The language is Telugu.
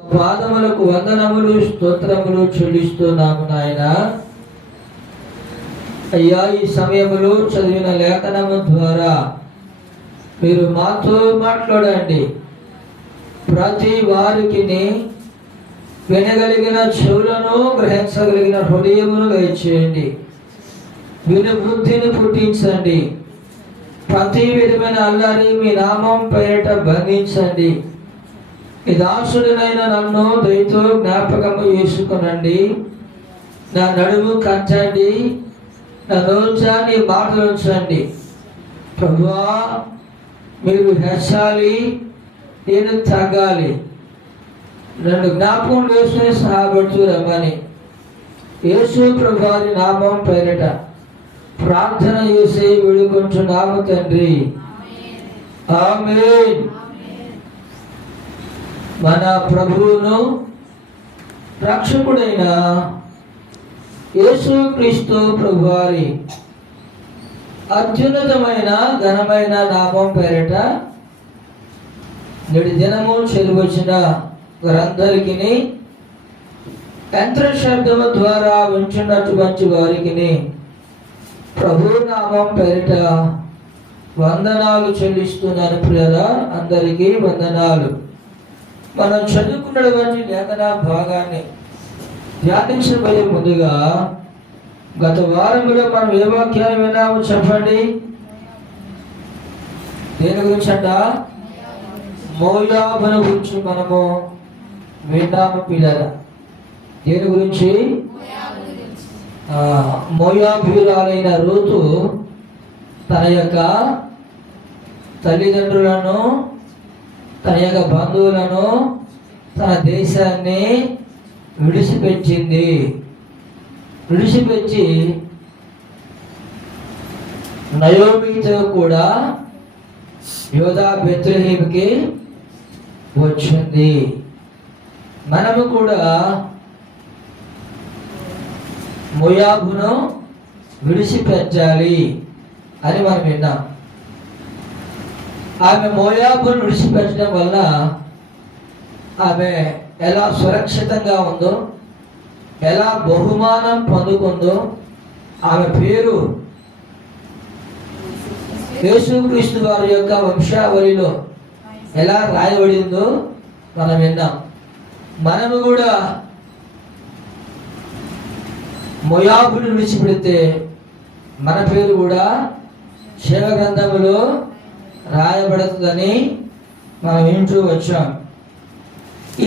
పాదములకు వందనములు స్తోత్రములు చెల్లిస్తున్నాము నాయన. అయ్యా, ఈ సమయములో చదివిన లేఖనము ద్వారా మీరు మాతో మాట్లాడండి. ప్రతి వారికి వినగలిగిన చెవులను, గ్రహించగలిగిన హృదయమును దయచేయండి. విను బుద్ధిని పుట్టించండి. ప్రతి విధమైన అల్లరి మీ నామం పేరిట బంధించండి. ఈ దాసుడినైన నన్ను దయతో జ్ఞాపకము చేసుకునండి. నా నడుము కట్టండి, నా నోచాన్ని మాటలు ఉంచండి. ప్రభువా, మీరు హెచ్చాలి, నేను తగ్గాలి. నన్ను జ్ఞాపకం చేసుకుని సహాయపడుతూ రమ్మని యేసు ప్రభువారి నామం పేరిట ప్రార్థన చేసి వేడుకుంటున్నాము తండ్రి. ఆమేన్. మన ప్రభువును రక్షకుడైన యేసు క్రీస్తు ప్రభువారి అత్యున్నతమైన ఘనమైన నామం పేరిట నేటి దినము చెరువచ్చిన వారందరికీ, యంత్ర శబ్దము ద్వారా వింటున్నటువంటి వారికి ప్రభు నామం పేరిట వందనాలు చెల్లిస్తున్నాను. ప్రియరా, అందరికీ వందనాలు. మనం చదువుకున్నటువంటి లేఖన భాగాన్ని ధ్యానించబోయే ముందుగా గత వారంలో మనం ఏ వాక్యాన్ని విన్నాము చెప్పండి. దేని గురించి అంట? మోయాబును గురించి మనము విన్నాము పిల్లరా. దేని గురించి? మోయాబీయురాలైన రూతు తన యొక్క తల్లిదండ్రులను, తన యొక్క బంధువులను, తన దేశాన్ని విడిచిపెట్టింది. విడిచిపెట్టి నయోమితో కూడా యోధా బెత్లెహేముకి వచ్చింది. మనము కూడా మోయాబును విడిచిపెట్టాలి అని మనం విన్నాం. ఆమె మోయాబును విడిచిపెట్టడం వల్ల ఆమె ఎలా సురక్షితంగా ఉందో, ఎలా బహుమానం పొందుకుందో, ఆమె పేరు యేసుక్రీస్తు వారి యొక్క వంశావళిలో ఎలా రాయబడిందో మనం విన్నాం. మనము కూడా మోయాబును విడిచిపెడితే మన పేరు కూడా శివ గ్రంథములో రాయబడుతుందని మనం వింటూ వచ్చాం. ఈ